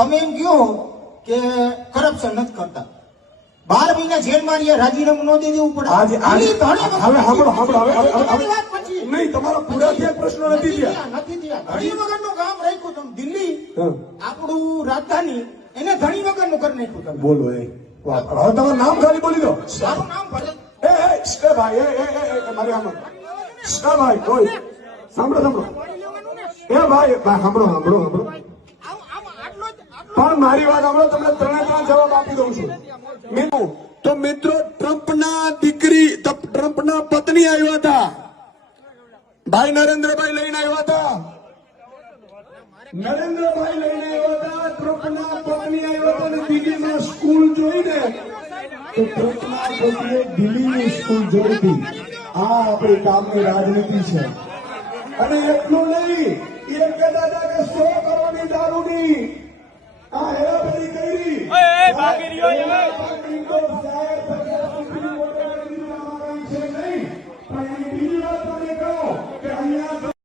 તમે એમ કહો કે કરપ્શન નથી કરતા, 12 મહિના જેલમાં રહ્યા, રાજીનામું ન દઈ દેવું પડે? હવે વાત પછી નહીં, તમારા પૂરા થયા પ્રશ્નો નથી થયા. નથી થયા. ધણી વગરનું કામ રાખ્યું તમે. દિલ્હી આપણું રાજધાની એને ધણી વગરનું કરી નાખ્યું તમે. બોલો એ હવે તમારું નામ ખાલી બોલી દો. મારું નામ ભરત. એ ભાઈ મારી આમ ભાઈ કોઈ સાંભળો એ ભાઈ સાંભળો પણ મારી વાત સાંભળો. તમને ત્રણે ત્રણ જવાબ આપી દઉં છું. તો મિત્રો, ટ્રમ્પના પત્ની આવ્યા હતા, ભાઈ નરેન્દ્રભાઈ લઈને આવ્યા હતા. ટ્રમ્પના પત્ની આવ્યા હતા અને દિલ્હીમાં સ્કૂલ જોઈને તો ટ્રમ્પના પત્નીએ દિલ્હીની સ્કૂલ જોઈ હતી. આ આપણી કામની રાજનીતિ છે. અને એટલું નહીં, એ કહેતા હતા કે 100 કરોડની દારૂની આ હેરાફેરી કરી. ભાગી રહ્યો